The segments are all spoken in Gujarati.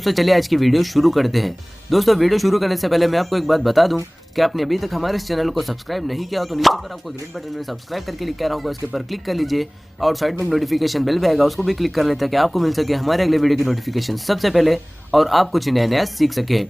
दोस्तों चलिए आज की वीडियो शुरू करते हैं। दोस्तों वीडियो शुरू करने से पहले मैं आपको एक बात बता दूं कि आपने अभी तक हमारे इस चैनल को सब्सक्राइब नहीं किया हो तो नीचे पर आपको ग्रीन बटन में सब्सक्राइब करके लिखा रहा होगा, इसके ऊपर क्लिक कर लीजिए और साइड में नोटिफिकेशन बेल भी आएगा, उसको भी क्लिक कर लें ताकि आपको मिल सके हमारे अगले वीडियो की नोटिफिकेशन सबसे पहले और आप कुछ नया नया सीख सके।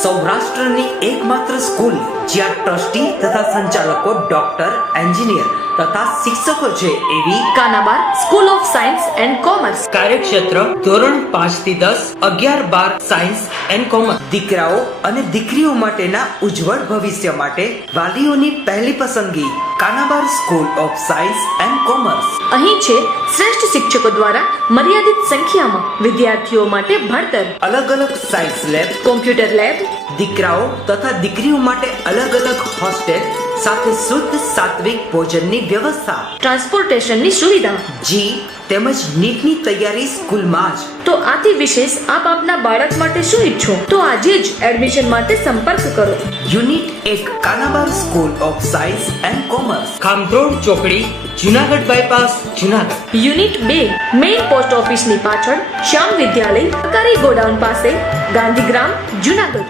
સૌરાષ્ટ્રની એકમાત્ર સ્કૂલ જ્યાં ટ્રસ્ટી તથા સંચાલકો ડોક્ટર, એન્જિનિયર તથા શિક્ષકો છે એવી Kanabar school of science and commerce કાર્યક્ષેત્ર ધોરણ 5 થી 10, 11, 12 સાયન્સ એન્ડ કોમર્સ દીકરાઓ અને દીકરીઓ માટેના ઉજ્જવળ ભવિષ્ય માટે વાલીઓની પહેલી પસંદગી Kanabar school of science and commerce. અહીં છે શ્રેષ્ઠ શિક્ષકો દ્વારા મર્યાદિત સંખ્યામાં વિદ્યાર્થીઓ માટે ભણતર, અલગ અલગ સાયન્સ લેબ, કોમ્પ્યુટર લેબ, દીકરાઓ તથા દીકરીઓ માટે અલગ અલગ હોસ્ટેલ સાથે શુદ્ધ સાત્વિક ભોજનની વ્યવસ્થા, ટ્રાન્સપોર્ટેશનની સુવિધા, જી તેમજ નીટની તૈયારી સ્કૂલમાં જ। તો આથી વિશેષ આપ આપના બાળક માટે શું ઈચ્છો તો આજે જ એડમિશન માટે સંપર્ક કરો। Unit 1 Kanabar school of science and commerce, Khamrod ચોકડી, Junagadh bypass, Junagadh. Unit 2 main post ઓફિસની પાછળ શ્યામ વિદ્યાલય, સરકારી ગોડાઉન પાસે, ગાંધીગ્રામ, જુનાગઢ।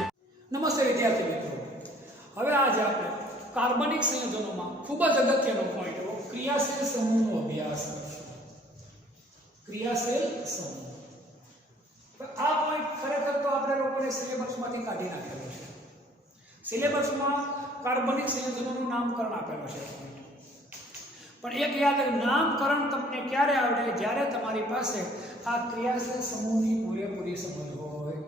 નમસ્તે વિદ્યાર્થી મિત્રો, હવે આજે આપણે કાર્બનિક સંયોજનોમાં ખૂબ જ અગત્યનો પોઈન્ટ એવો ક્રિયાશીલ સમૂહનો અભ્યાસ કરીશું। ક્રિયાશીલ સમૂહ આ પોઈન્ટ ખરેખર તો આપણે લોકોને સિલેબસમાંથી કાઢી નાખેલો છે। સિલેબસમાં કાર્બનિક સંયોજનોનું નામકરણ આપેલું છે, પણ એક યાદ રાખો, નામકરણ તમને ક્યારે આવડે જ્યારે તમારી પાસે આ ક્રિયાશીલ સમૂહની પૂરેપૂરી સમજ હોય।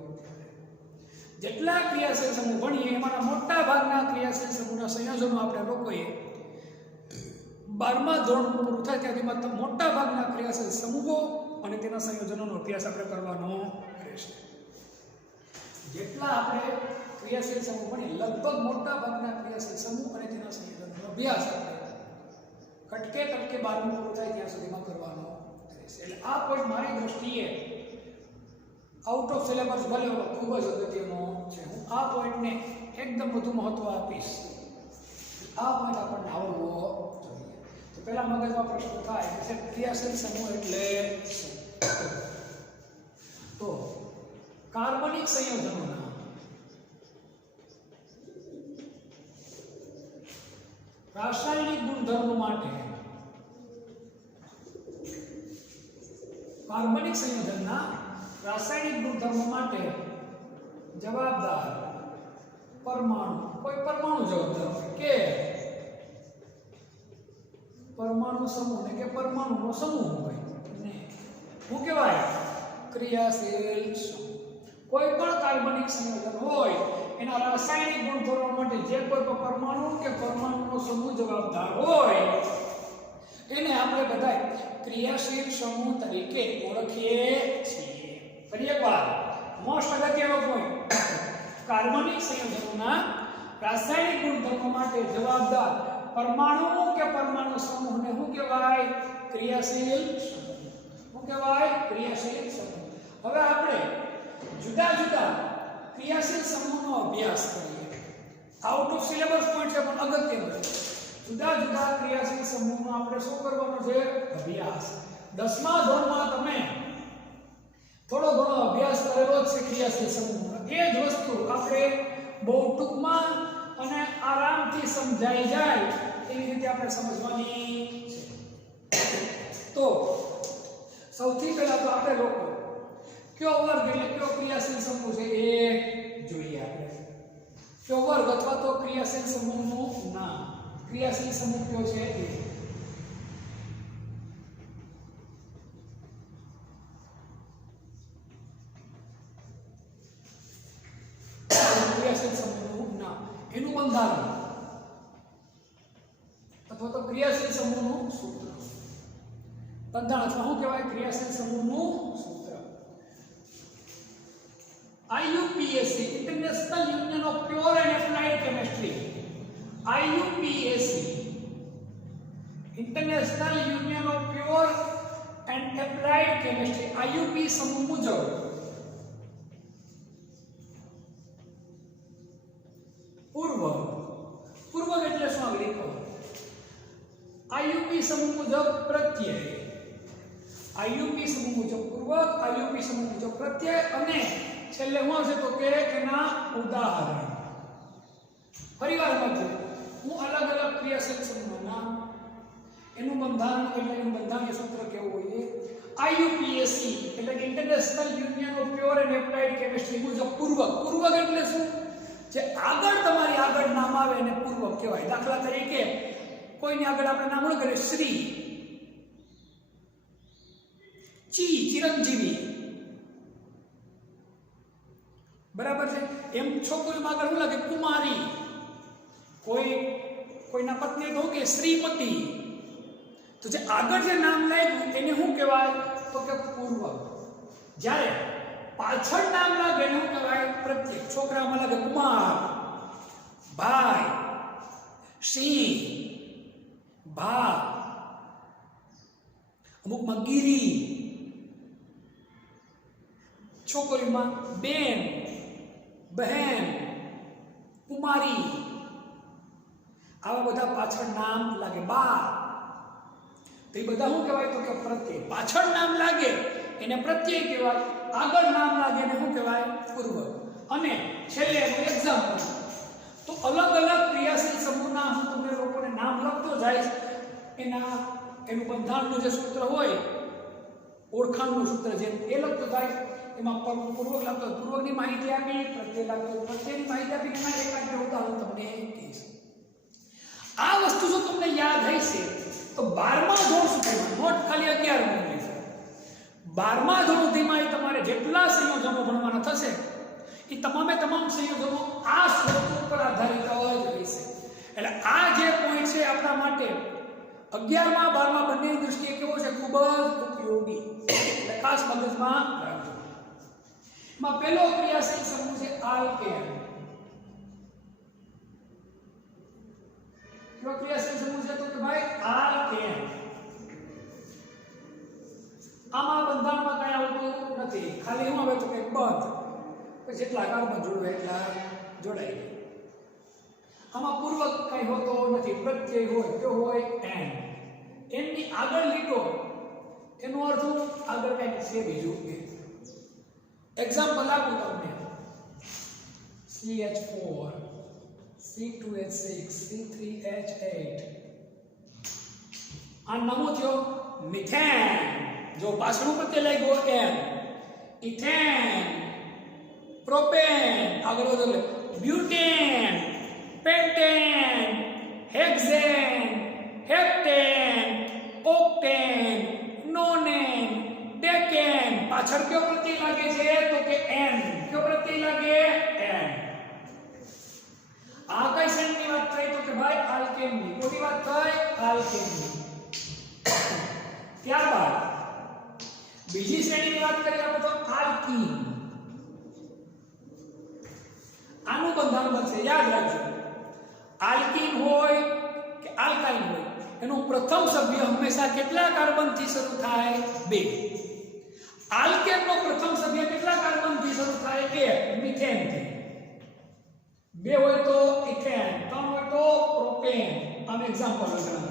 જેટલા ક્રિયાશીલ સમૂહ ભણીએ એમાંના મોટા ભાગના ક્રિયાશીલ સમૂહના સંયોજનો આપણે લોકોએ 12મા ધોરણ પૂરું થાય ત્યાંથી મોટા ભાગના ક્રિયાશીલ સમૂહો અને તેના સંયોજનોનો અભ્યાસ આપણે કરવાનો રહેશે। જેટલા આપણે ક્રિયાશીલ સમૂહ ભણીએ લગભગ મોટા ભાગના ક્રિયાશીલ સમૂહ અને તેના સંયોજનોનો અભ્યાસ આપણે કટકે 12મું પૂરું થાય ત્યાં સુધીમાં કરવાનો રહેશે। એટલે આ પોઈન્ટ મારી દ્રષ્ટિએ આઉટ ઓફ સિલેબસ ભલે ખૂબ જ અગત્યનો છે, હું આ પોઈન્ટને એકદમ વધુ મહત્વ આપીશ। આ પોઈન્ટ આપણને આવડવો જોઈએ। તો પહેલા મગજમાં પ્રશ્ન થાય કે ક્રિયાશીલ સમૂહ એટલે શું? તો કાર્બનિક સંયોજનોના રાસાયણિક ગુણધર્મો માટે કાર્બનિક સંયોજનના રાસાયણિક ગુણધર્મો માટે જવાબદાર પરમાણુ, કોઈ પરમાણુ જવાબદાર હોય કે પરમાણુ સમૂહ ને કે પરમાણુનો સમૂહ હોય ને શું કહેવાય? ક્રિયાશીલ સમૂહ। કોઈ પણ કાર્બનિક સંયોજન હોય એના રાસાયણિક ગુણધર્મો માટે જે કોઈ પણ પરમાણુ કે પરમાણુનો સમૂહ જવાબદાર હોય એને આપણે બધા ક્રિયાશીલ સમૂહ તરીકે ઓળખીએ છીએ। ફરી એકવાર મોસ્ટ અગત્યનો પોઈન્ટ, કાર્બનિક સંયોજનોના રાસાયણિક ગુણધર્મો માટે જવાબદાર પરમાણુ કે પરમાણુ સમૂહને શું કહેવાય? ક્રિયાશીલ સમૂહ। શું કહેવાય? ક્રિયાશીલ સમૂહ। હવે આપણે જુદા જુદા ક્રિયાશીલ સમૂહનો અભ્યાસ કરીએ। આઉટ ઓફ સિલેબસ પોઈન્ટ છે પણ અગત્યનો છે। જુદા જુદા ક્રિયાશીલ સમૂહનો આપણે શું કરવાનો છે? અભ્યાસ। 10મા ધોરણમાં તમે થોડો ઘણો અભ્યાસ કરેલો જ છે ક્રિયાશીલ સમૂહનો, એ જ વસ્તુ આપણે બહુ ટૂંકમાં અને આરામથી સમજાઈ જાય એવી રીતે આપણે સમજવાની છે। તો સૌથી પહેલા તો આપણે લોકો કયો વર્ગ એટલે કયો ક્રિયાશીલ સમૂહ છે એ જોઈએ। આપણે કયો વર્ગ અથવા તો ક્રિયાશીલ સમૂહનું નામ, ક્રિયાશીલ સમૂહ કયો છે એ ક્રિયાશીલ સમૂહનું નામ, એનું બંધારણ અથવા તો ક્રિયાશીલ સમૂહનું સૂત્ર। બંધારણ અથવા શું કહેવાય? ક્રિયાશીલ સમૂહનું સૂત્ર। IUPAC, international union of pure and applied chemistry, IUPAC, international union of pure and applied chemistry, IUP સમૂહ મુજબ પૂર્વ એટલે શું? આગળ IUP સમૂહ મુજબ પ્રત્યય, IUP સમૂહ મુજબ પૂર્વક, IUP સમૂહ મુજબ પ્રત્યય અને છેલ્લે શું આવશે તો કે એના ઉદાહરણ. ફરીવાર સમજો, હું અલગ અલગ ક્રિયાશીલ સમૂહના એનું બંધારણ એટલે એનું બંધારણીય સૂત્ર કેવું હોય IUPAC એટલે international union of pure and applied chemistry મુજબ પૂર્વક. પૂર્વક એટલે શું? જે આગળ તમારી આગળ નામ આવે એને પૂર્વક કહેવાય. દાખલા તરીકે કોઈની આગળ આપણે નામ ન કરીએ શ્રી, ચિરંજીવી, બરાબર છે. એમ છોકરીમાં આગળ શું લાગે કુમારી, કોઈના પત્ની તો કે શ્રીમતી. તો જે આગળ જે નામ લાગ્યું એને શું કહેવાય તો કે પૂર્વક. જ્યારે પાછળ નામ લાગે એને શું કહેવાય પ્રત્યય. છોકરામાં લાગે કુમાર, ભાઈ, સિંહ, ભા, અમુકમાં ગીરી, છોકરીમાં બેન, બહેન, કુમારી, આવા બધા પાછળ નામ લાગે. બા, તો એ બધા શું કહેવાય તો કે પ્રત્યય. પાછળ નામ લાગે એને પ્રત્યય કહેવાય, આગળ નામ લાગે એને શું કહેવાય પૂર્વક. અને છેલ્લે એક્ઝામ્પલ તો અલગ અલગ ક્રિયાશીલ સમૂહના હું તમને લોકોને નામ લખતો જઈશ. એનું બંધારણનું જે સૂત્ર હોય, ઓળખાણનું સૂત્ર જે એ લખતો જાય, એમાં પૂર્વક લાગતો પૂર્વકની માહિતી આપી, પ્રત્યય લાગતો પ્રત્યયની માહિતી આપી. એના એકાદ ઉદાહરણ તમને કહીશ. આ વસ્તુ જો તમને યાદ હશે તો 12મા ધોરણ સુધીમાં, નોટ ખાલી 11 મિનિટ છે, 12મા ધોરણ સુધીમાં તમારે જેટલા સંયોજનો ભણવાના થશે એ તમામે તમામ સંયોજનો આ વસ્તુ પર આધારિત જ રહેશે. એટલે આ જે પોઈન્ટ છે આપણા માટે 11મા 12મા બંનેની દૃષ્ટિએ કેવો છે, ખૂબ જ ઉપયોગી. એટલે ખાસ મગજમાં રાખજો. એમાં પહેલો ક્રિયાશીલ સમૂહ છે આલ્કેન. કેવો ક્રિયાશીલ સમૂહ છે તો કે ભાઈ આલ્કેન. આમાં બંધારણમાં કઈ આવતું નથી, ખાલી શું આવે તો કે બંધ, પછી જેટલા કાર્બન જોડવે એટલા જોડાય. આમાં પૂર્વક કઈ હોતો નથી, પ્રત્યય હોય તો હોય એન. એનની આગળ લીધો એનો અર્થ આગળ કઈક છે બીજું. એક્ઝામ્પલ આપું તમને, CH4, C2H6, C3H8. આ નામો થયો મિથેન. જો પાછળનું પ્રત્યય લાગ્યો એન. ઇથેન, પ્રોપેન, આગળ વધો બ્યુટેન, પેન્ટેન, હેક્સેન, હેપ્ટેન, ઓક્ટેન, નોનેન, ડેકેન. પાછળ કયો પ્રત્યય લાગે છે તો કે એન. કયો પ્રત્યય લાગે એન. આ કઈ શ્રેણીની વાત થઈ તો કે ભાઈ આલ્કેનની. કોની વાત થઈ? આલ્કેનની. ત્યારબાદ બીજી શ્રેણીની વાત કરીએ આપણે તો આલ્કીન. આનું બંધારણ બનશે, યાદ રાખજો. આલ્કીન હોય કે આલ્કાઇન હોય, એનું પ્રથમ સભ્ય હંમેશા કેટલા કાર્બનથી શરૂ થાય? 2. આલ્કેનનો પ્રથમ સભ્ય કેટલા કાર્બનથી શરૂ થાય? 1, મિથેનથી. 2 હોય તો ઇથેન, 3 હોય તો પ્રોપેન. આમ એક્ઝામ્પલ લગાડો.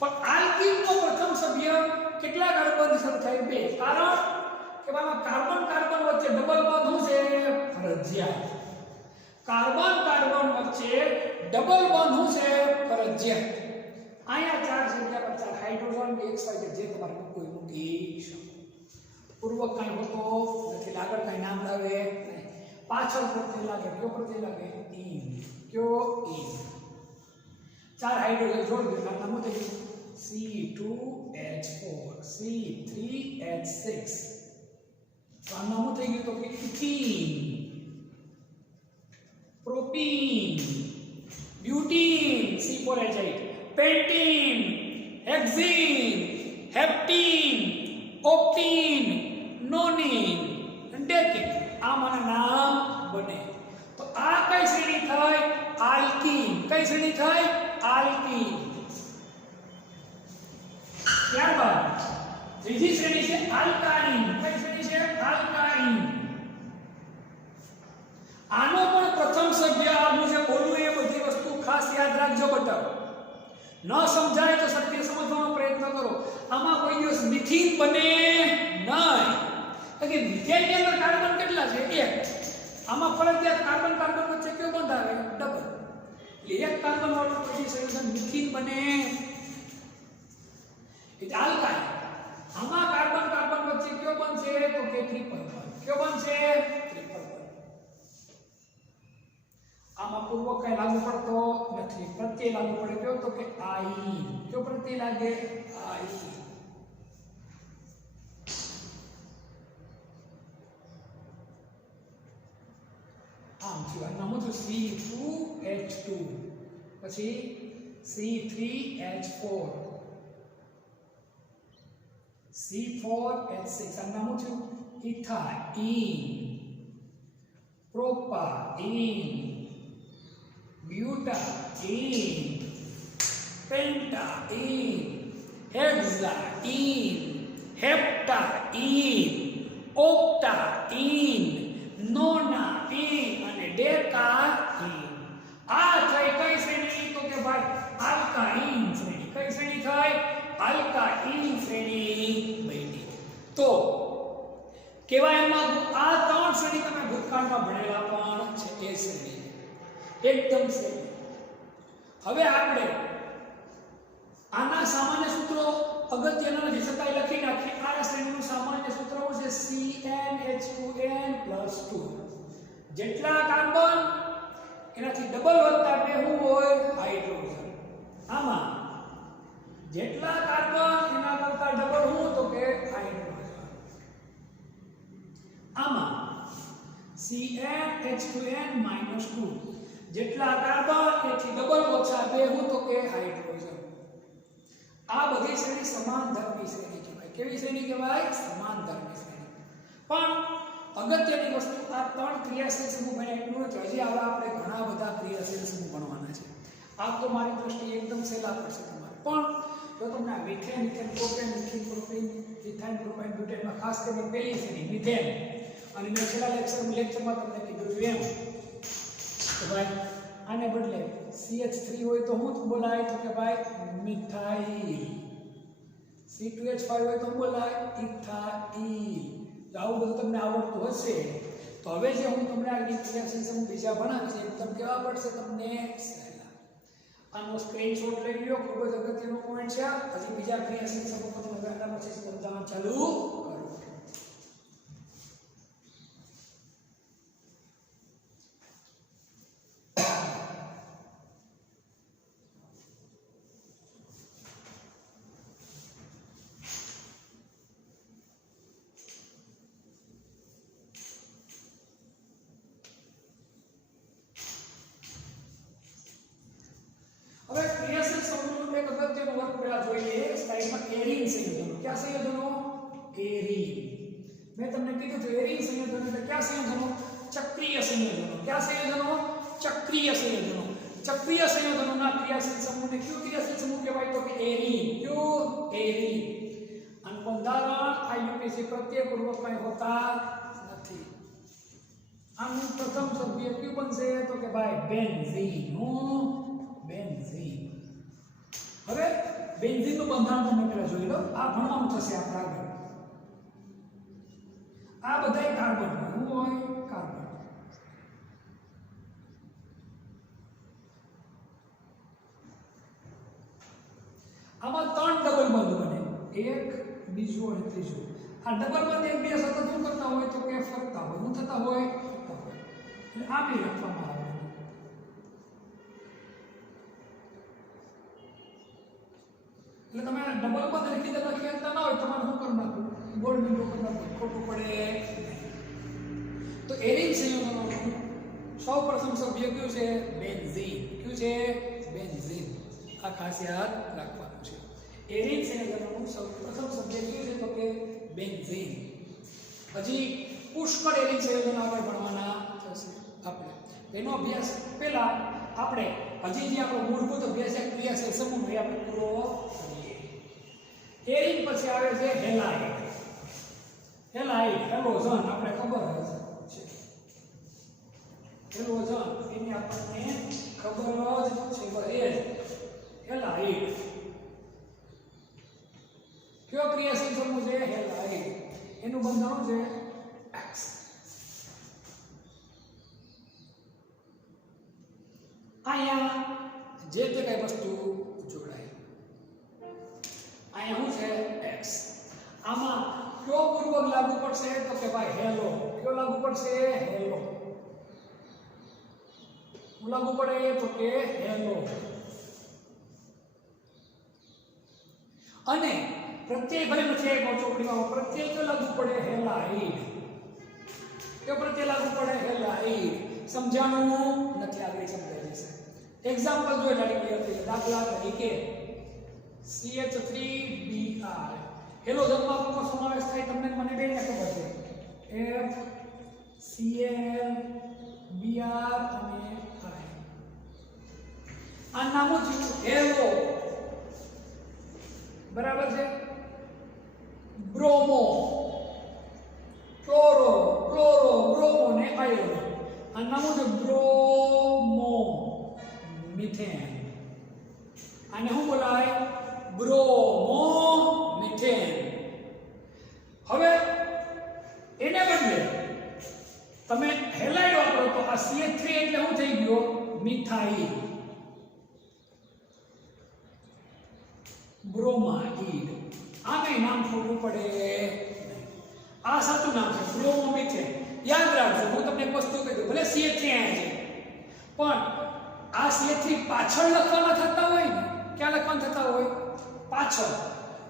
પણ આલ્કીનનો પ્રથમ સભ્ય કેટલા કાર્બનથી શરૂ થાય? 2. કારણ કે આમાં કાર્બન કાર્બન વચ્ચે ડબલ બોન્ડ છે ફરજિયાત. કાર્બન કાર્બન વચ્ચે ડબલ બોન્ડ છે ફરજિયાત. અહીંયા 4 જગ્યા પર 4 હાઇડ્રોજન એક સાથે જે તમારે કોઈ મૂકી શકો. પૂર્વક કાંઈ હોતો નથી, આગળ કાંઈ નામ લાવે નહીં, પાછળ પ્રત્યય લાગે. કયો પ્રત્યય લાગે? ઈન. કયો? ઈન. 4 હાઇડ્રોજન જોડ દો, નામ થઈ ગયું C2H4, C3H6. તો આ નામ થઈ ગયું તો કે ethene, propene, butene, C4H8, pentene, hexene, heptene, octene, nonene, decene. આમાંના નામ બને. તો આ કઈ શ્રેણી થઈ? આલ્કીન. કઈ શ્રેણી થઈ? આલ્કીન. ત્યારબાદ ત્રીજી શ્રેણી છે આલ્કાઇન. કઈ શ્રેણી છે? આલ્કાઇન. આનો પણ પ્રથમ સભ્ય આનું જે બોલ્યું એ બધી વસ્તુ ખાસ યાદ રાખજો બટા. ન સમજાય તો સત્ય સમજવાનો પ્રયત્ન કરો. આમાં કોઈ દિવસ મિથીન બને નહીં. કે મિથેનની અંદર કાર્બન કેટલા છે? 1. આમાં ફરજિયાત કાર્બન કાર્બન વચ્ચે કયો બંધ આવે? ડબલ. એટલે એક કાર્બન વાળું પછી સંયોજન મિથીન બને. એટલે આલ્કાઇલ. આમાં કાર્બન કાર્બન વચ્ચે કયો બનશે? તો કે ટ્રિપલ બોન્ડ. કયો બનશે? Triple bond. આમાં પૂર્વક કઈ લાગુ પડતો નથી, પ્રત્યય લાગુ પડે. કયો? તો કે આઈ. કયો પ્રત્યય લાગે? આઈ. આમ છે નામ તો C2H2 પછી C3H4 C4H6 આ નામ છે ઇથાઇન, પ્રોપાઇન, બ્યુટાઇન, પેન્ટાઇન, હેક્સાઇન, હેપ્ટાઇન, ઓક્ટાઇન, નોનાઇન અને ડેકાઇન. આ થઈ કઈ શ્રેણી? તો કે ભાઈ આલ્કાઇન શ્રેણી. કઈ શ્રેણી થઈ? આલ્કાઇન શ્રેણી બની. તો કેવાય એમાં આ ત્રણ શ્રેણી તમે ભૂતકાળમાં ભણેલા પણ છે એ શ્રેણી એકદમ શ્રેણી. હવે આપણે આના સામાન્ય સૂત્રો અગત્યના નથી છતાંય લખી નાખીએ. આ શ્રેણીનું સામાન્ય સૂત્ર છે CnH2n+2. જેટલા કાર્બન એનાથી ડબલ વત્તા બે શું હોય? હાઇડ્રોજન. આમાં જેટલા કાર્બન એના કરતા ડબલ શું? તો કે હાઇડ્રોજન. આમાં CnH2n-2 જેટલા કાર્બન એથી ડબલ ઓછા બે શું? તો કે હાઇડ્રોજન. આ બધી શ્રેણી સમાન ધર્મી શ્રેણી કહેવાય. કેવી શ્રેણી કહેવાય? સમાન ધર્મી શ્રેણી. પણ અગત્યની વસ્તુ આ ત્રણ ક્રિયાશીલ સમૂહ બને એટલું નથી. હજી આપણે ઘણા બધા ક્રિયાશીલ સમૂહ ભણવાના છે. આ તો મારી દ્રષ્ટિએ એકદમ સહેલા પડશે તમારે. પણ જો તમને આ methane, methane propane, methane propane, ethyne propyne બ્યુટેનમાં ખાસ કરીને પહેલી શ્રેણી મિથેન, અને મેં છેલ્લા લેક્ચરમાં તમને કીધું હતું એમ કે ભાઈ આને બદલે CH3 હોય તો શું બોલાય? તો કે ભાઈ મિથાઇલ. C2H5 હોય તો બોલાય ઇથાઇલ. આવું બધું તમને આવડતું હશે તો હવે જે હું તમને આગળ ક્રિયાશીલ સમૂહ બીજા ભણાવીશ એ તમને કેવા પડશે? તમને સહેલા. આનો સ્ક્રીનશોટ લઈ લો. ખૂબ જ અગત્યનો પોઈન્ટ છે. હજી બીજા ક્રિયાશીલ સમૂહ તમને આના પછી સમજાવવાનું ચાલુ કરું. હવે ક્રિયાશીલ સમૂહનું એક અગત્યનો વર્ગ પહેલા જોઈએ. સ્લાઇડમાં એરીન સંયોજનો. કયા સંયોજનો? એરીન. મેં તમને કીધું તો એરીન સંયોજનો એટલે કયા સંયોજનો? ચક્રીય સંયોજનો. કયા સંયોજનો? ચક્રીય સંયોજનો. ચક્રીય સંયોજનોના ક્રિયાશીલ સમૂહને કયો ક્રિયાશીલ સમૂહ કહેવાય? તો કે એરીન. કયો? એરીન. અને બંધારણ આઈયુપીએસી પ્રત્યયપૂર્વક કંઈ હોતા નથી. આનું પ્રથમ સભ્ય કયું બનશે? તો કે ભાઈ બેન્ઝીન. બેન્ઝીન. હવે બેન્ઝીનનું બંધારણ તમે પહેલા જોઈ લો. આ ભણવાનું થશે આપણે આગળ. આ બધાય કાર્બન શું હોય? કાર્બન. આમાં ત્રણ ડબલ બંધ બને. એક, બીજો અને ત્રીજો. આ ડબલ બંધ એકબીજા સાથે શું કરતા હોય? તો કે ફરતા હોય. શું થતા હોય? ફરતા હોય. એટલે આ બી લખવામાં આવે. એટલે તમે ડબલ બંધ લખી દેતા ખેલતા ના હોય તમારે શું કરી નાખવું? ગોળ મીંડો કરી નાખવું. ખોટું પડે. તો એરીન સંયોજનોનું સૌપ્રથમ સભ્ય કયું છે? બેન્ઝીન. કયું છે? બેન્ઝીન. આ ખાસ યાદ રાખવાનું છે. એરીન સંયોજનોનું સૌપ્રથમ સભ્ય કયું છે? તો કે બેન્ઝીન. હજી પુષ્કળ એરીન સંયોજનો આગળ ભણવાના થશે આપણે. એનો અભ્યાસ પહેલા આપણે હજી જે આપણો મૂળભૂત અભ્યાસ છે ક્રિયાશીલ સમૂહ એ આપણે પૂરો કરીએ. એરીન પછી આવે છે હેલાઇડ. હેલાઇડ હેલોજન આપણે ખબર છે. હેલોજન એની આપણને ખબર જ છે. બસ એ હેલાઇડ. કયો ક્રિયાશીલ સમૂહ છે? હેલાઇડ. એનું બંધારણ છે જે તે કઈ વસ્તુ જોડાય. અહીંયા શું છે x. આમાં કયો પૂર્વક લાગુ પડશે તો કે ભાઈ હેલો. કયો લાગુ પડશે? હેલો. શું લાગુ પડે તો કે હેલો. અને પ્રત્યય ભરેલું છે ચોપડીમાં, પ્રત્યય તો લાગુ પડે હેલાઈડ. કયો પ્રત્યય લાગુ પડે? હેલાઈડ. સમજાણું નથી? આગળ સમજાઈ જશે. એક્ઝામ્પલ જોઈ લાડી ક્લિયર થઈ જાય. દાખલા તરીકે CH3Br હેલો ધર્માંકનો સમાવેશ થાય તમને મને બેને ખબર છે. FCl Br અને I. આ નામો છે હેલો. બરાબર છે. બ્રોમો, ક્લોરો, બ્રોમો ને આયોનો. આ નામો છે બ્રોમો, મિથેન. આને શું બોલાય? Bromo methane. હવે એને બદલે તમે હેલાઇડ વાપરો તો આ CH3 એટલે શું થઈ ગયો? મિથાઇલ. બ્રોમાઇડ. આને નામ ખોટું પડે. આ સાચું નામ છે બ્રોમોમિથેન. યાદ રાખજો, હું તમને એક વસ્તુ કહી દઉં, ભલે CH3 અહીંયા છે પણ આ CH3 પાછળ લખવાના થતા હોય ને, ક્યાં લખવાના થતા હોય? પાછળ,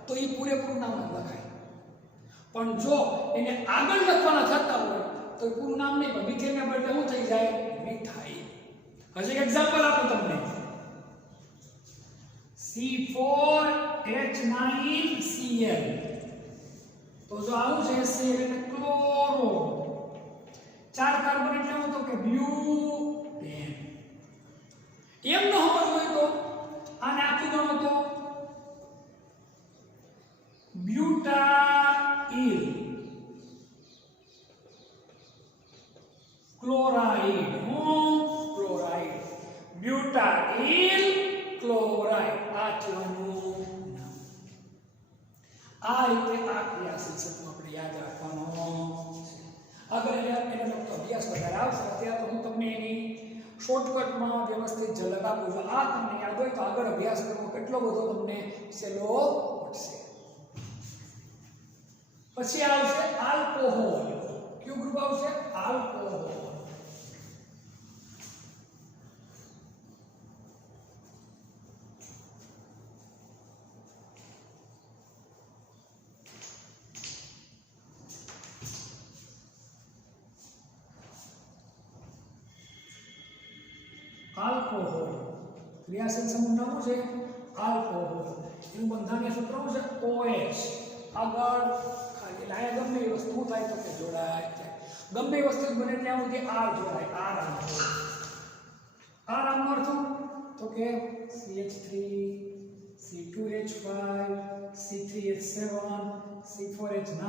તો એ પૂરેપૂરું નામ ન લખાય. પણ જો એને આગળ લખવાના થતા હોય તો એ પૂરું નામ નહીં, પણ મિથેનને બદલે શું થઈ જાય? મિથાઇલ. હજી એક્ઝામ્પલ આપું તમને. C4H9Cl. તો જો આવું છે Cl એટલે ક્લોરો. 4 કાર્બન એટલે શું તો કે બ્યુટેન. એમ ન હોવું જોઈએ તો આને આખું ગણો તો butyl chloride. Chloride. Butyl chloride. આ થવાનું નામ. આ રીતે આ ક્રિયાશીલ સમૂહ આપણે યાદ રાખવાનો છે. આગળ એનો લગતો અભ્યાસ વધારે આવશે. અત્યારે તો હું તમને એની શોર્ટકટમાં વ્યવસ્થિત ઝલક આપું છું. આ તમને યાદ હોય તો આગળ અભ્યાસ કરવો કેટલો બધો તમને સહેલો પડશે. પછી આવશે આલ્કોહોલ. કયું ગ્રુપ આવશે? આલ્કોહોલ. આલ્કોહોલ ક્રિયાશીલ સમૂહ નામ છે આલ્કોહોલ. એનું બંધારણીય સૂત્ર છે OH. આગળ ખાલી લાયા ગમે એ વસ્તુ થાય તો કે જોડાય છે. ગમે એ વસ્તુ બને ત્યાં સુધી R જોડાય. R આમનો અર્થ તો કે CH3 C2H5 C3H7 C4H9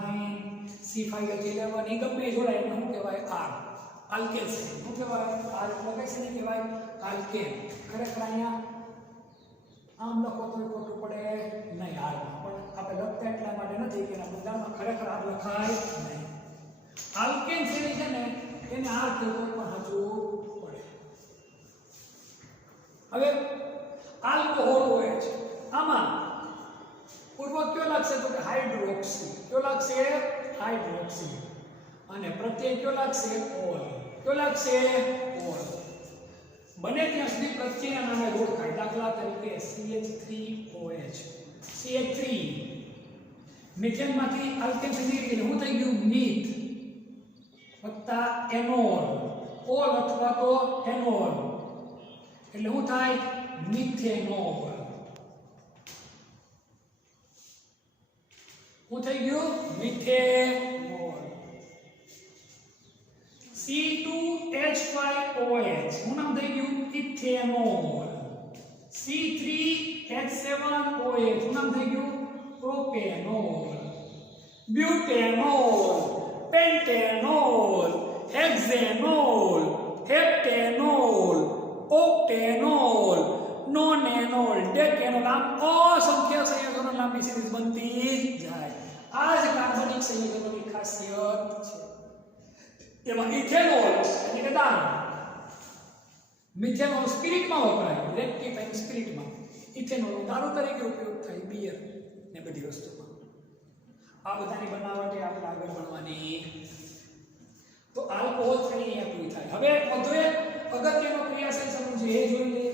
C5H11 એ ગમે એ જોડાય એટલે શું કહેવાય? R. આલ્કેન છે. શું કહેવાય? R એટલે કઈ છે ને કહેવાય? આલ્કેન. ખરેખર અહીંયા આમ લખો તો ખોટું પડે નહીં R માં, પણ આપણે લખતા એટલા માટે નથી કે મુદ્દામાં ખરેખર R લખાય નહીં. આલ્કેન છે ને એને R કહેવું પણ સાચું પડે. હવે આલ્કોહોલ હોય છે. આમાં પૂર્વક કયો લાગશે તો કે હાઇડ્રોક્સી. કયો લાગશે? હાઇડ્રોક્સી. અને પ્રત્યય કયો લાગશે? ઓલ. કયો લાગશે? ઓલ. બને ત્યાં સુધી પ્રત્યયના નામે ઓળખાય. દાખલા તરીકે CH3OH. CH3 મિથેનમાંથી આલ્કેન નીકળી ગયું. શું થઈ ગયું? મીથ વત્તા એનોલ. ઓલ અથવા તો એનોલ એટલે શું થાય? મિથેનોલ. શું થઈ ગયું? મિથેનોલ. C2H5OH શું નામ થઈ ગયું? ઇથેનોલ. C3H7OH શું નામ થઈ ગયું? પ્રોપેનોલ. બ્યુટેનોલ, પેન્ટેનોલ, હેક્ઝેનોલ, હેપ્ટેનોલ, ઓક્ટેનોલ, નોનેનોલ, ડેકેનોલ. આમ અસંખ્ય સંયોજનો લાંબી સિરીઝ બનતી જાય. આ જ કાર્બનિક સંયોજનોની ખાસિયત છે. એમાં ઇથેનોલ એટલે કે દારૂ, મિથેનોલ સ્પિરિટમાં વપરાય, રેક્ટિફાઇંગ સ્પિરિટમાં. ઇથેનોલ દારૂ તરીકે ઉપયોગ થાય, બિયર ને બધી વસ્તુમાં. આ બધાની બનાવટે આપણે આગળ ભણવાની. તો આલ્કોહોલ શ્રેણી અહીંયા પૂરી થાય. હવે વધુ એક અગત્યનો ક્રિયાશીલ સમૂહ છે, એ જોઈ લઈએ.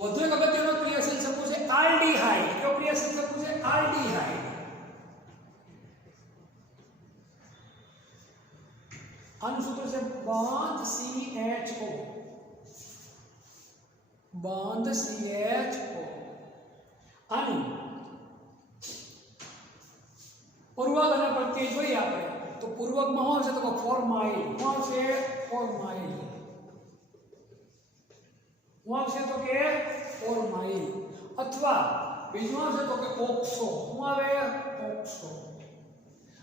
વધુ એક અગત્યનો ક્રિયાશીલ સમૂહ છે આલ્ડીહાઇડ. કયો ક્રિયાશીલ સમૂહ છે? આલ્ડીહાઇડ. આનું સૂત્ર છે બંધ CHO. બંધ CHO. આનું પૂર્વક અને પ્રત્યય જોઈએ આપણે તો પૂર્વકમાં શું છે તો ફોર્માઇલ. શું છે? ફોર્માઇલ. શું આવશે તો કે ફોર્માઇલ. અથવા બીજું આવશે તો કે ઓક્સો. શું આવે? ઓક્સો.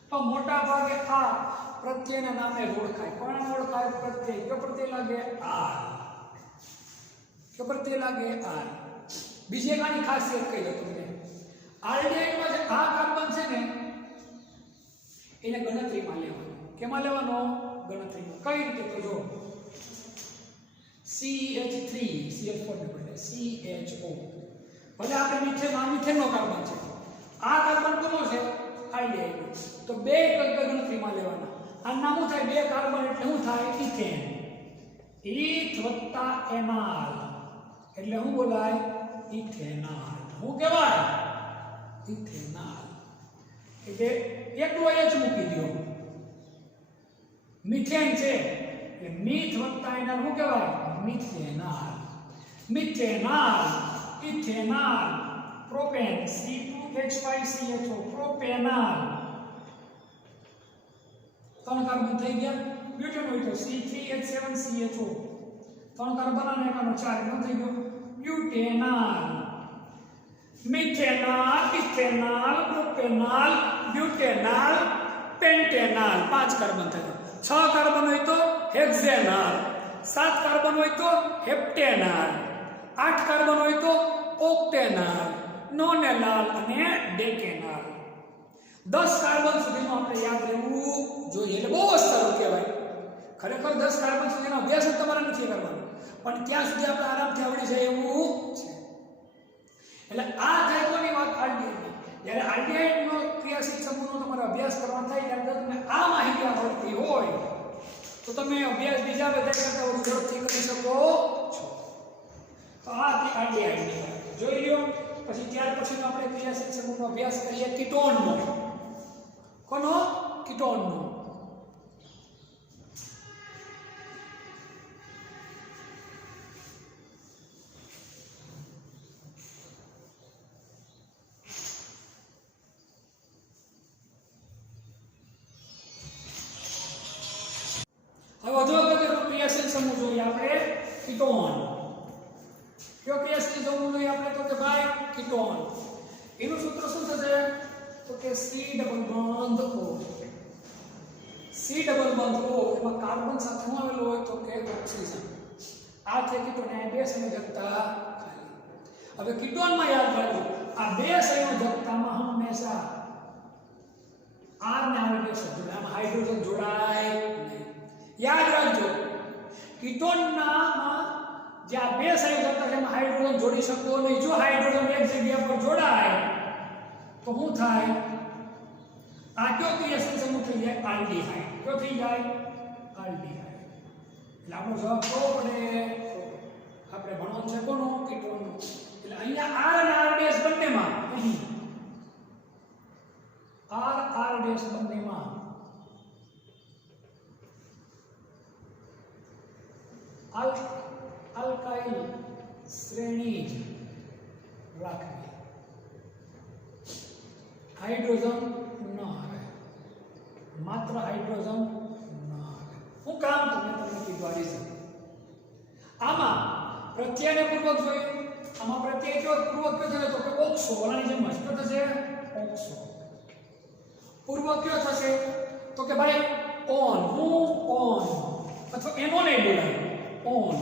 તો મોટા ભાગે આ પ્રત્યયના નામે ઓળખાય. કોણ ઓળખાય? પ્રત્યય. કયો પ્રત્યય લાગે? આર. કયો પ્રત્યય લાગે? આર. બીજી એક આની ખાસિયત કહી દઉં તમને. આલ્ડીહાઇડમાં જે આ કાર્બન છે ને એને ગણતરીમાં લેવાનો. કેમાં લેવાનો? ગણતરીમાં. કઈ રીતે? તો જો CH3 CH4 ને બદલે CHO. ભલે આપણે મિથેનનો કાર્બન છે, આ કાર્બન કોનો છે? આલ્ડીહાઇડ. તો બે ગણતરીમાં લેવાના. આ નામ શું થાય? બે કાર્બન એટલે શું થાય? ઇથેન. ઇથ વત્તા એનાલ એટલે શું બોલાય? ઇથેનાલ. શું કહેવાય? ઇથેનાલ. એટલે એકલો H મૂકી દો. મિથેન છે એટલે મિથ વત્તા એનાલ શું કહેવાય? મિથેનાલ. મિથેનાલ, ઇથેનાલ, પ્રોપેન C2H5CHO, પ્રોપેનાલ. ત્રણ કાર્બન થઈ ગયા. બ્યુટેન હોય તો C3H7CHO, ત્રણ કાર્બન અને એકાનો ચાર ન થઈ ગયો. બ્યુટેનાલ. મિથેનાલ, ઇથેનાલ, પ્રોપેનાલ, બ્યુટેનાલ, પેન્ટેનાલ. પાંચ કાર્બન થઈ ગયા. છ કાર્બન હોય તો હેક્ઝેનાલ, 7 કાર્બન હોય તો હેપ્ટેનાલ, 8 કાર્બન હોય તો ઓક્ટેનાલ, નોનેનાલ અને ડેકેનાલ. 10 કાર્બન સુધીનું આપણે યાદ રહેવું જોઈએ. એટલે બહુ સારું કહેવાય. ખરેખર 10 કાર્બન સુધીનો અભ્યાસ તમારે નથી કરવાનો, પણ ત્યાં સુધી આપણે આરામથી આવડી જાય એવું છે. એટલે આ થાય કોની વાત? આલ્ડીહાઇડ. જ્યારે આલ્ડીહાઇડનો ક્રિયાશીલ સમૂહનો તમારે અભ્યાસ કરવાનો થાય ત્યારે તમને આ માહિતી આવડતી હોય તો તમે અભ્યાસ બીજા બધા કરતા વધુ ઝડપથી કરી શકો છો. તો આ આલ્ડીહાઇડની વાત જોઈ લ્યો. પછી ત્યાર પછીનો આપણે ક્રિયાશીલ સમૂહનો અભ્યાસ કરીએ કીટોનનો. કોનો? કીટોનનો. હવે વધુ અગત્યનો ક્રિયાશીલ સમૂહ જોઈએ આપણે કીટોન. કયો ક્રિયાશીલ સમૂહ જોઈએ આપણે? તો કે ભાઈ કીટોન. એનું સૂત્ર શું થશે? તો કે C double bond O. C double bond O એમાં કાર્બન સાથે શું આવેલું હોય તો કે ઓક્સિજન. આ છે કીટોન. આ બે સંયોજકતા ખાલી. હવે કીટોનમાં યાદ રાખજો આ બે સંયોજકતામાં હંમેશા R ને R બે જોડાય. આમ હાઇડ્રોજન જોડાય નહીં. યાદ રાખજો કીટોનમાં જે આ બે સંયોજકતા છે એમાં હાઇડ્રોજન જોડી શકતો નહીં. જો હાઇડ્રોજન એક જગ્યા પર જોડાય તો શું થાય? આ કયો ક્રિયાશીલ સમૂહ થઈ જાય? આલ્ડીહાઇડ. કયો થઈ જાય? આલ્ડીહાઇડ. એટલે આપણો જવાબ કયો પડે? આપણે ભણવાનું છે કોનો? કીટોનનો. એટલે અહીંયા R અને R ડેશ બંનેમાં અહીં R R ડેશ બંનેમાં અલ્કાઇલ શ્રેણી જ રાખવી. હાઇડ્રોજન ન આવે. માત્ર હાઇડ્રોજન ન આવે. હું કામ તમને કીધું આ રીઝન. આમાં પ્રત્યયને પૂર્વક જોયું. આમાં પ્રત્યય કયો પૂર્વક કયો થશે તો કે ઓક્સો. ઓલાની જેમ જ કયો થશે? ઓક્સો. પૂર્વક કયો થશે તો કે ભાઈ ઓન. હું ઓન અથવા એનો નહીં બોલાય. ઓન.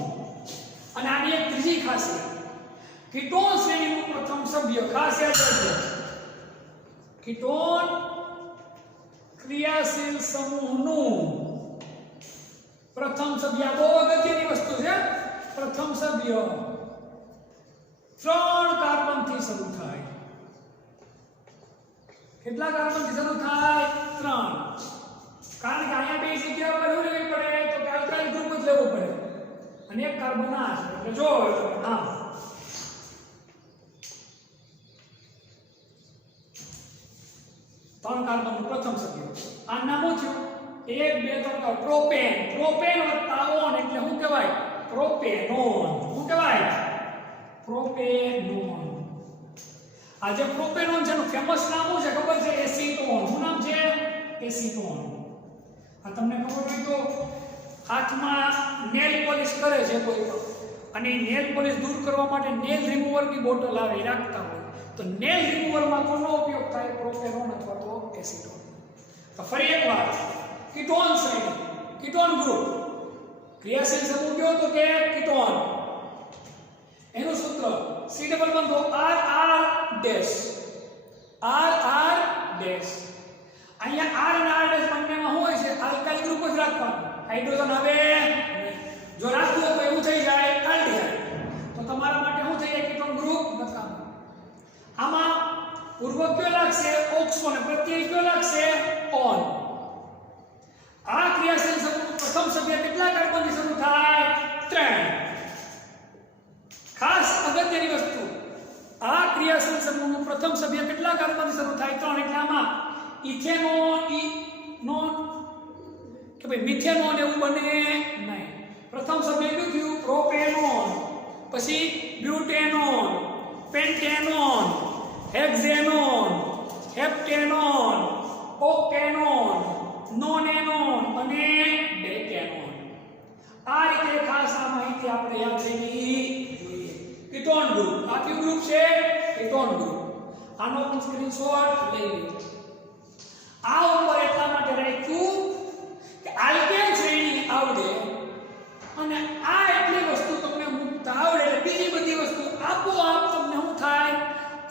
અને આની એક ત્રીજી ખાસિયત, કીટોન શ્રેણીનું પ્રથમ સભ્ય, ખાસ યાદ રાખજો, કીટોન ક્રિયાશીલ સમૂહનું પ્રથમ સભ્ય, બહુ અગત્યની વસ્તુ છે. પ્રથમ સભ્ય 3 કાર્બનથી શરૂ થાય. કેટલા કાર્બનથી શરૂ થાય? 3. કારણ કે અહીંયા બે જગ્યા પર શું લેવી પડે? તો કે આલ્કાઇલ ગ્રુપ જ લેવું પડે, અને એક કાર્બન આ છે. એટલે જો નામ 3 કાર્બનનું પ્રથમ સભ્ય. આ નામ શું થયું? 1 2 3 પ્રોપેન. પ્રોપેન વત્તા ઓન એટલે શું કહેવાય? પ્રોપેનોન. શું કહેવાય? પ્રોપેનોન. આ જે પ્રોપેનોન છે એનું ફેમસ નામ શું છે ખબર છે? એસીટોન. શું નામ છે? એસીટોન. આ તમને ખબર હોય તો હાથમાં નેલ પોલિશ કરે છે કોઈ પણ, અને નેલ પોલિશ દૂર કરવા માટે નેલ રિમૂવરની બોટલ આવે એ રાખતા હોય, તો નેલ રિમૂવરમાં કોનો ઉપયોગ થાય? પ્રોપેનોન અથવા તો એસીટોન. તો ફરી એકવાર, કીટોન શ્રેણી, કીટોન ગ્રુપ, ક્રિયાશીલ સમૂહ કયો તો કે કીટોન. એનું સૂત્ર C ડબલ બંધો RR ડેશ, RR ડેશ. અહીંયા R અને R ડેશ બંનેમાં શું હોય છે? આલ્કાઇલ ગ્રુપ જ રાખવાનું, હાઇડ્રોજન આવે નહીં. જો રાખવું હોય તો એવું થઈ જાય આલ્ડિહાઇડ, તો તમારા માટે શું થઈ જાય? કીટોન ગ્રુપ નકામું. આમાં પૂર્વક કયો લાગશે? ઓક્સો, ને પ્રત્યય કયો લાગશે? ઓન. આ ક્રિયાશીલ સમૂહનું પ્રથમ સભ્ય કેટલા કાર્બનથી શરૂ થાય? 3. ખાસ અગત્યની વસ્તુ, આ ક્રિયાશીલ સમૂહનું પ્રથમ સભ્ય કેટલા કાર્બનથી શરૂ થાય? 3. એટલે આમાં ઇથેનોન, નોન કે ભાઈ મિથેનોન એવું બને નહીં. પ્રથમ સભ્ય કયું થયું? પ્રોપેનોન. પછી બ્યુટેનોન, પેન્ટેનોન, હેક્ઝેનોન, હેપ્ટેનોન, ઓક્ટેનોન, નોનેનોન અને ડેકેનોન. આ રીતે ખાસ આ માહિતી આપણે યાદ રહેવી જોઈએ. કીટોન ગ્રુપ, આ કયું ગ્રુપ છે? Ketone group. આનો પણ સ્ક્રીનશોટ લઈ લો. આ ઉપર એટલા માટે રાખ્યું કે આલ્કેન શ્રેણી આવડે, અને આ એટલી વસ્તુ તમને મૂકતા આવડે એટલે બીજી બધી વસ્તુ આપોઆપ તમને શું થાય?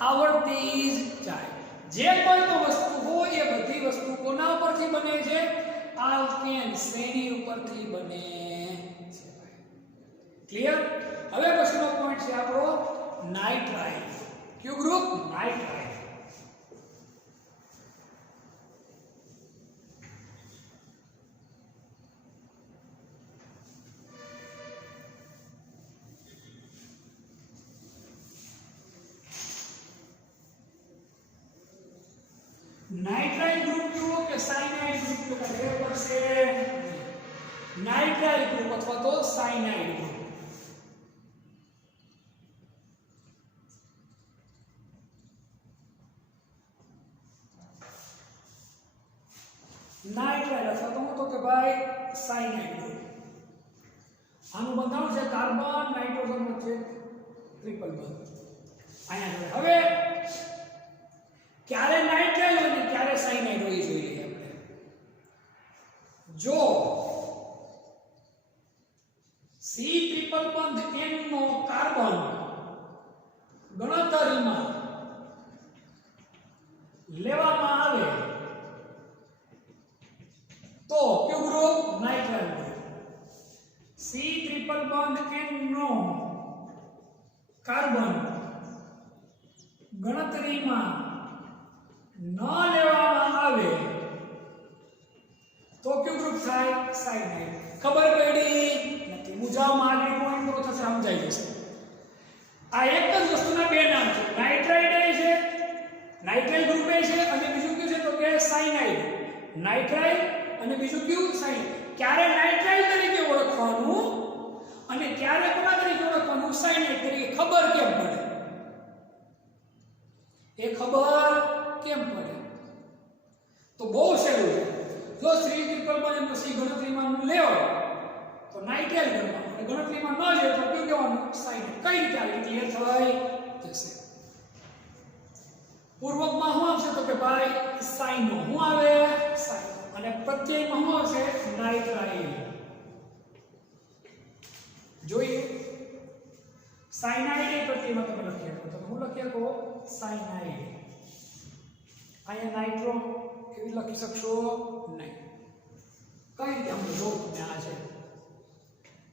આવડતી જ જાય. જે કોઈ તો વસ્તુ હોય એ બધી વસ્તુ કોના ઉપરથી બને છે? આલ્કેન શ્રેણી ઉપરથી બને છે. ક્લિયર? હવે પછીનો પોઈન્ટ છે આપણો નાઇટ્રાઇલ. કયું ગ્રુપ? નાઇટ્રાઇલ. નાઇટ્રાઇલ ગ્રુપ કયો કે સાયનાઇડ ગ્રુપ કયો? કે ફેર પડશે. નાઇટ્રાઇલ ગ્રુપ અથવા તો સાયનાઇડ ગ્રુપ. નાઇટ્રાઇલ અથવા તો હું તો કે ભાઈ સાયનાઇડ ગ્રુપ. આનું બંધારણ છે કાર્બન નાઇટ્રોજન વચ્ચે ટ્રિપલ બોન્ડ. અહીંયા હવે ક્યારે નાઇટ્રાઇલ અને ક્યારે સાયનાઇડ હોવી જોઈએ આપણે? જો C ટ્રિપલ બોન્ડ N નો કાર્બન ગણતરીમાં લેવામાં આવે તો કયું group? Nitrile group. C triple bond N નો કાર્બન ગણતરીમાં ન લેવામાં આવે તો કયું ગ્રુપ થાય? સાયનાઇડ. ખબર પડી નથી? મુજામાં આગળ પોઈન્ટ પૂરો થશે, સમજાઈ જશે. આ એક જ વસ્તુના બે નામ છે. નાઇટ્રાઇડ છે, નાઇટ્રાઇલ ગ્રુપ છે, અને બીજું કયું છે તો કે સાયનાઇડ. નાઇટ્રાઇલ અને બીજું કયું? સાયનાઇડ. ક્યારે નાઇટ્રાઇલ તરીકે ઓળખવાનું અને ક્યારે કોના તરીકે ઓળખવાનું? સાયનાઇડ તરીકે. ખબર કેમ પડે? એ ખબર કેમ પડે? તો બહુ સહેલું છે. જો શ્રી ટ્રિપલ બોન્ડ પછી ગણતરીમાં લેવો તો નાઇટ્રાઇલ ગણવાનું, અને ગણતરીમાં ન જાય તો કયું કહેવાનું? સાયનાઇડ. કઈ રીતે આવી? ક્લિયર થઈ જશે. પૂર્વકમાં શું આવશે તો કે ભાઈ સાઇનો. શું આવે? સાઇનો. અને પ્રત્યયમાં શું આવશે? નાઇટ્રાઇલ. જોઈએ સાયનાઇડ એ પ્રત્યેમાં તમે લખી શકો. તમે હું લખી શકો? સાયનાઇડ. અહીંયા નાઇટ્રો એવી લખી શકશો નહીં. કઈ રીતે આપણે જો તમે આ છે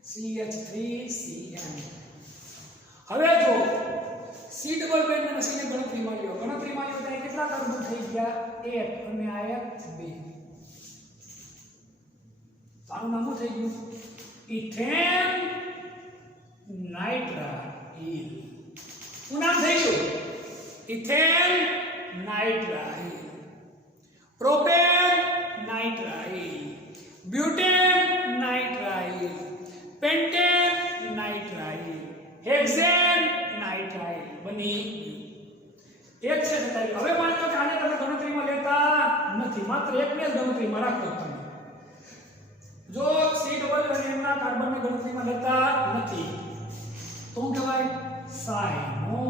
CH3CN. હવે જો C ડબલ બેન્ડ અને C ને ગણતરીમાં લ્યો. ગણતરીમાં લ્યો ત્યારે કેટલા કાર્બન થઈ ગયા? 1 અને આ 2. આનું નામ શું થઈ ગયું? Ethane nitrile. શું નામ થઈ ગયું? Ethane nitrile. Propane nitrile. Butane nitrile. Pentane nitrile. Hexane nitrile બની એક છે ને. હવે માનો કે આને તમે ગણતરીમાં લેતા નથી, માત્ર એકને જ ગણતરીમાં રાખો તમે. જો C ડબલ અને M ના કાર્બનને ગણતરીમાં લેતા નથી તો શું કહેવાય? સાયનો.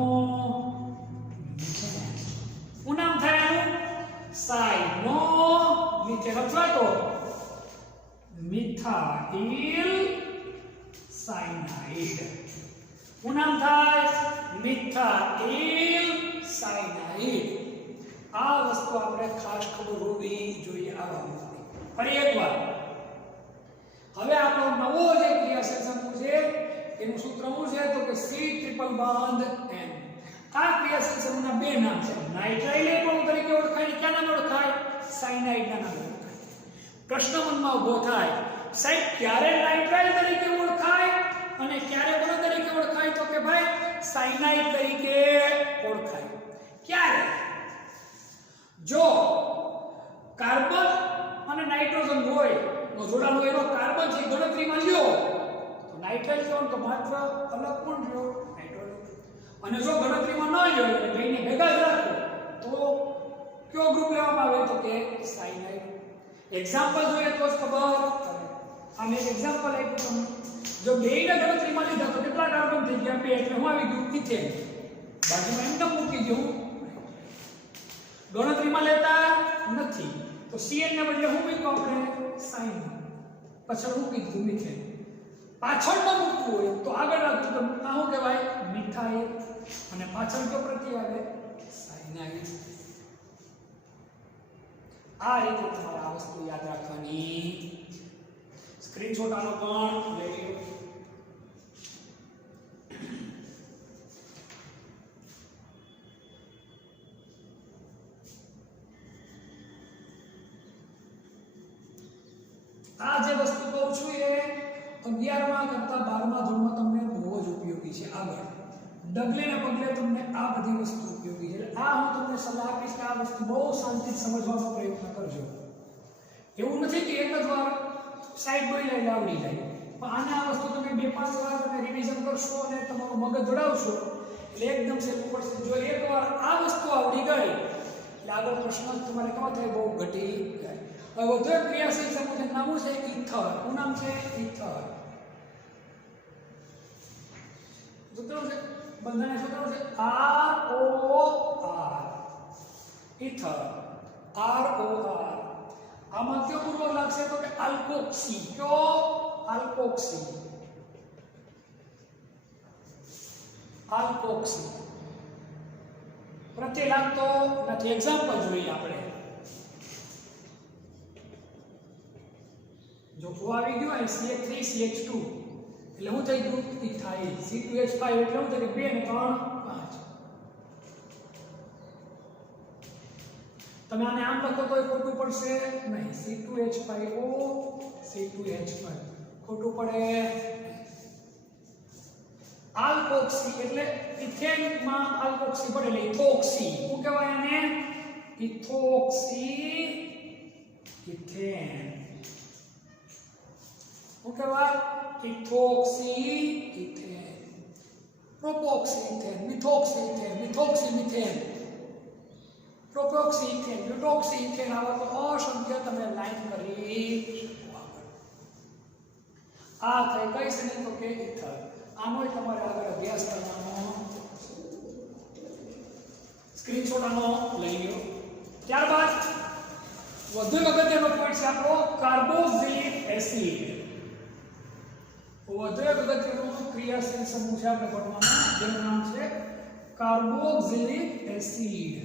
શું નામ થાય આનું? સાયનો મિથેન અથવા તો મિથાઇલ સાયનાઇડ. શું નામ થાય? Methyl cyanide. આ વસ્તુ આપણે ખાસ ખબર હોવી જોઈએ. ફરી એકવાર, હવે આપણો નવો જે ક્રિયાશીલ સમૂહ છે એનું સૂત્ર શું છે? તો કે C ટ્રિપલ બોન્ડ N. આ ક્રિયાશીલ સમૂહના બે નામ છે. નાઇટ્રાઇલ પણ તરીકે ઓળખાય. ક્યાં નામ ઓળખાય? સાયનાઇડ ના નામ ઓળખાય. પ્રશ્ન મનમાં ઊભો થાય, સાહેબ ક્યારે નાઇટ્રાઇલ તરીકે ઓળખાય અને ક્યારે કોના તરીકે ઓળખાય? તો કે ભાઈ સાયનાઇડ તરીકે ઓળખાય. ક્યારે? જો કાર્બન અને નાઇટ્રોજન હોય તો જોડાણો એનો કાર્બન છે ગણતરીમાં લ્યો તો નાઇટ્રાઇલ કહેવાનું, તો માત્ર અલગ કોણ લ્યો? નાઇટ્રોજન. અને જો ગણતરીમાં ન લ્યો અને બેને ભેગા જ રાખો તો કયો ગ્રુપ લેવામાં આવે? તો કે સાયનાઇડ. એક્ઝામ્પલ જોઈએ તો જ ખબર પડે. આને એક એક્ઝામ્પલ આપ્યું તમને. જો બેને ગણતરીમાં લીધા તો કેટલા કાર્બન થઈ ગયા? 2. એટલે હું આવી ગયું ઇથેન. બાજુમાં એમ મૂકી દઉં. ગણતરીમાં લેતા નથી તો CN ને બદલે હું મૂક્યું આપણે? સાઇન. પાછળ હું કીધું મિથેન. પાછળ ન મૂકવું હોય તો આગળ રાખવું તો આ શું કહેવાય? મિથાઇલ. અને પાછળ તો પ્રત્યય આવે સાયનાઇડ. આ રીતે તમારે આ વસ્તુ યાદ રાખવાની. સ્ક્રીનશોટ આનો પણ લઈ લો. આ જે વસ્તુ કહું છું એ 11મા કરતા 12મા ધોરણમાં તમને બહુ જ ઉપયોગી છે. આગળ ડગલે ને પગલે તમને આ બધી વસ્તુ ઉપયોગી છે. આ હું તમને સલાહ આપીશ કે આ વસ્તુ બહુ શાંતિથી સમજવાનો પ્રયત્ન કરજો. એવું નથી કે એક જ વાર સાઈડ બોલી લઈને આવડી જાય, પણ આને આ વસ્તુ તમે 2-5 વાર તમે રિવિઝન કરશો અને તમારું મગજ દોડાવશો એટલે એકદમ સહેલું પડશે. જો એકવાર આ વસ્તુ આવડી ગઈ એટલે આગળ પ્રશ્ન તમારે કેવા થાય? બહુ ઘટી જાય. હવે વધુ એક ક્રિયાશીલ સમૂહનું નામ છે ઇથર. શું નામ છે? ઇથર. સૂત્ર છે બંધારણ સૂત્ર છે ROR. ઇથર. ROR. આમાં કયો પૂર્વક લાગશે? તો કે આલ્કોક્સી. કયો? આલ્કોક્સી. આલ્કોક્સી પ્રત્યય લાગતો નથી. એક્ઝામ્પલ જોઈએ આપણે. જો O આવી ગયો અહીં CH3CH2 એટલે શું થઈ ગયું? ઇથાઇલ. C2H5 એટલે શું થઈ ગયું? 2 અને 3 5. તમે આને આમ લખો તો ખોટું પડશે નહીં. C2H5O C2H5 ખોટું પડે. આલ્કોક્સી એટલે ઇથેનમાં આલ્કોક્સી પડે એટલે ઇથોક્સી. શું કહેવાય આને? Ethoxy ethane. શું કહેવાય? Ethoxy ethane. Propoxy ethane. Methoxy ethane. Methoxy methane. Propoxy ethane. Butoxy ethane. આવા તો અસંખ્ય તમે લાઈન કરી શકો. આ થઈ કઈ છે તો કે ઇથર. આનો તમારે આગળ અભ્યાસ કરવાનો. સ્ક્રીનશોટ આનો લઈ લો. ત્યારબાદ વધુ અગત્યનો પોઈન્ટ છે આપણો કાર્બોક્સિલિક એસિડ. વધુ એક અગત્યનો ક્રિયાશીલ સમૂહ છે આપણે ભણવાનો, જેનું નામ છે કાર્બોક્સિલિક એસિડ.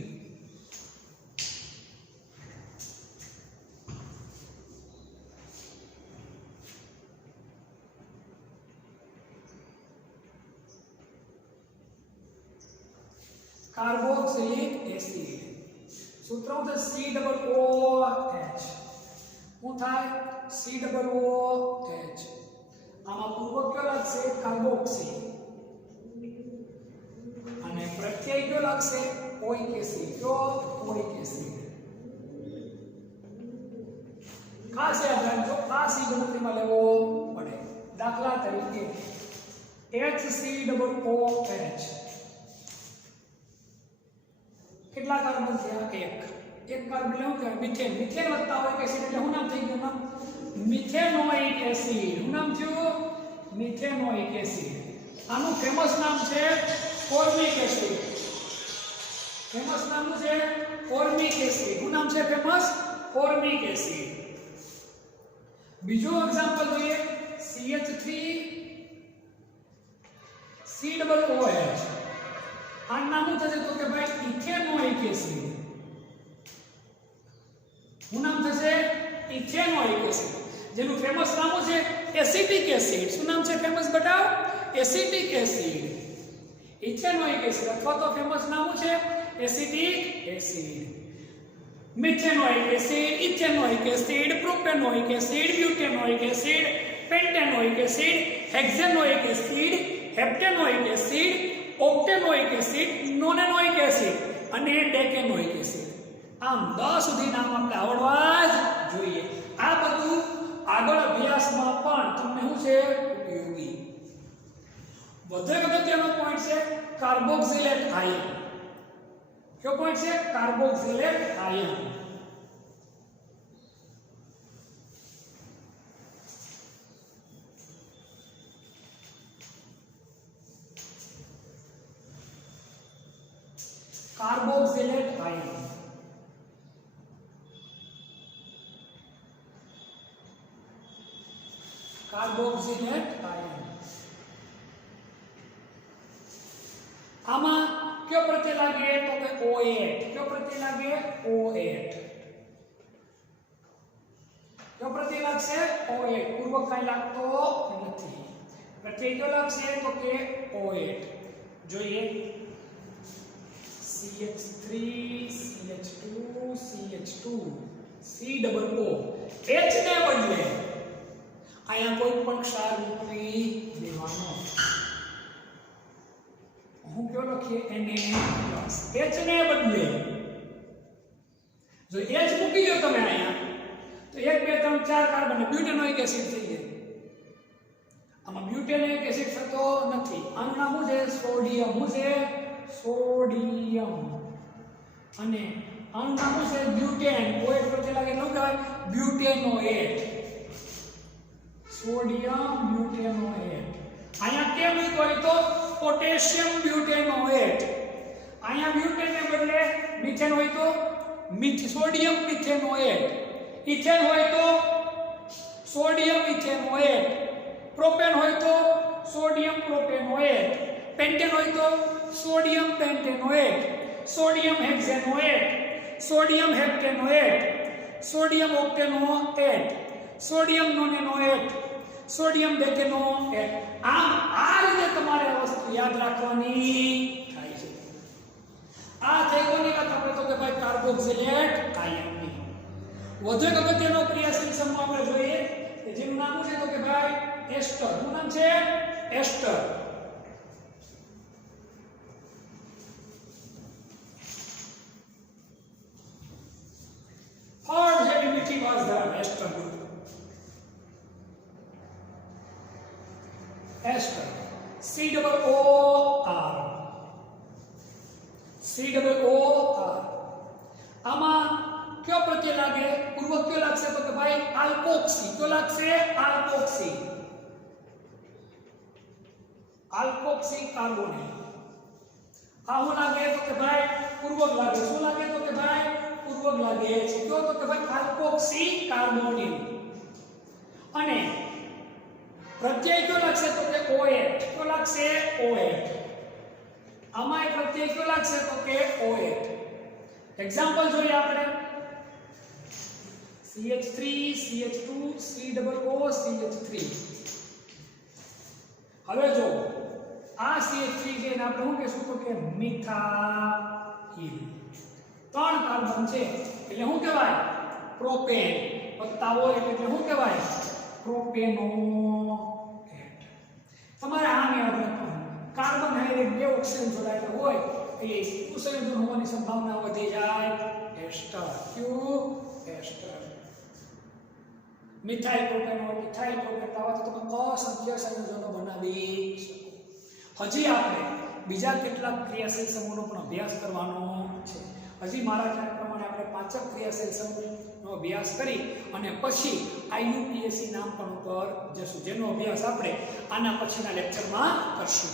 કાર્બોક્સિલિક એસિડ સૂત્ર શું છે COOH. શું થાય COOH. આમાં પૂર્વક કયો લાગશે કાર્બોક્સી અને પ્રત્યય કયો લાગશે ઓઇક એસિડ. કયો ઓઇક એસિડ. ખાસ યાદ રાખજો, આ સી ગણતરીમાં લેવો પડે. દાખલા તરીકે HCOOH કેટલા કાર્બન થયા? એક કાર્બન લેવું કે મિથેન. મિથેન વત્તા ઓઇક એસિડ એટલે શું નામ થઈ ગયું? નામ મિથેનોઇક એસિડ. શું નામ થયું? Methanoic acid. આનું ફેમસ નામ છે ફોર્મિક એસિડ. ફેમસ નામ છે ફોર્મિક એસિડ. શું નામ છે ફેમસ? Formic acid. બીજો એક્ઝામ્પલ જોઈએ CH3COOH. આ નામ શું થશે તો કે ભાઈ ઇથેનોઇક એસિડ. શું નામ થશે? Ethanoic acid. જેનું ફેમસ નામ છે એસિટિક એસિડ. શું નામ છે ફેમસ બતાવ? Acetic acid. ઇથેનોઇક એસિડ અથવા તો ફેમસ નામ છે acetic acid. Methanoic acid, ethanoic acid, propanoic acid, butanoic acid, pentanoic acid, hexanoic acid, heptanoic acid, octanoic acid, nonanoic acid અને ડેકેનોઇક એસિડ. આમ 10 સુધી નામ આપણે આવડવા જ જોઈએ. આ બધું આગળ અભ્યાસમાં પણ તમને શું છે ઉપયોગી. વધુ એક અગત્યનો પોઈન્ટ છે કાર્બોક્સિલેટ આયન. કયો પોઈન્ટ છે? Carboxylate ion. Carboxylate ion. Carboxylate ion. આમાં કયો પ્રત્યય લાગે તો કે O8. કયો પ્રત્યય લાગે? O8. કયો પ્રત્યય લાગશે? O8. પૂર્વક કાંઈ લાગતો નથી. પ્રત્યય કયો લાગશે તો કે O8. જોઈએ CH3 CH2 CH2 COO. H ને બદલે અહીંયા કોઈ પણ ક્ષાર મૂકી દેવાનો. હું કયો લખીએ Na+. H ને બદલે જો H મૂકી દો તમે અહીંયા તો 1 2 3 4 કાર્બન બ્યુટેનોઇક એસિડ થઈ જાય. આમાં બ્યુટેનોઇક એસિડ થતો નથી. આનું નામ શું છે? સોડિયમ. શું છે? સોડિયમ. અને આનું નામ શું છે? બ્યુટેન. ઓએચ પરથી લાગે શું કહેવાય? બ્યુટેનોએટ. સોડિયમ બ્યુટેનોએટ. અહીંયા કેમ હોય તો પોટેશિયમ બ્યુટેનોએટ. અહીંયા બ્યુટેન ને બદલે મિથેન હોય તો સોડિયમ મિથેનોએટ. ઇથેન હોય તો સોડિયમ ઇથેનોએટ. પ્રોપેન હોય તો સોડિયમ પ્રોપેનોએટ. પેન્ટેન હોય તો sodium pentanoate. Sodium hexanoate. Sodium heptanoate. Sodium octanoate. Sodium nonanoate. Sodium decanoate. આ રીતે તમારે આ વસ્તુ યાદ રાખવાની થાય છે. આ થઈ કોની વાત આપણે તો કે ભાઈ કાર્બોક્સિલેટ આયનની. વધુ એક અગત્યનો ક્રિયાશીલ સમૂહ આપણે જોઈએ કે જેનું નામ છે તો કે ભાઈ એસ્ટર. શું નામ છે? એસ્ટર. ફળ જેવી મીઠી વાસ ધરાવે એસ્ટર. એસ્ટર COOR. COOR. આમાં કયો પ્રત્યય લાગે? પૂર્વક કયો લાગશે તો કે ભાઈ આલ્કોક્સી. કયો લાગશે? આલ્કોક્સી. Alkoxy carbonate. આ શું લાગે તો કે ભાઈ પૂર્વક લાગે. શું લાગે તો કે ભાઈ પૂર્વક લાગે છે. કયો તો કે ભાઈ આલ્કોક્સી કાર્બોનેટ. અને પ્રત્યય કયો લાગશે તો કે OH. કયો લાગશે OH. આમાં એક પ્રત્યય કયો લાગશે તો કે OH. એક્ઝામ્પલ જોઈએ આપણે CH3 CH2 COO CH3. હવે જો આ CH3 છે એને આપણે શું કહેશું તો કે મિથાઇલ. 3 કાર્બન છે એટલે શું કહેવાય પ્રોપેન. વત્તા હોય એટલે શું કહેવાય પ્રોપેનોએટ. તમારે આમ યાદ રાખવાનું કાર્બન હારે બે ઓક્સિજન જોડાયેલા હોય એટલે શું સંયોજન હોવાની સંભાવના વધી જાય એસ્ટર. ક્યુ એસ્ટર. મિથાઇલ પ્રોપેનોએટ આવા તો તમે અસંખ્ય સંયોજનો બનાવી શકો. હજી આપણે બીજા કેટલાક ક્રિયાશીલ સમૂહનો પણ અભ્યાસ કરવાનો છે. હજી મારા ખ્યાલ પ્રમાણે આપણે 5 ક્રિયાશીલ સમૂહનો અભ્યાસ કરી અને પછી IUPAC નામકરણ ઉપર જશું, જેનો અભ્યાસ આપણે આના પછીના લેક્ચરમાં કરશું.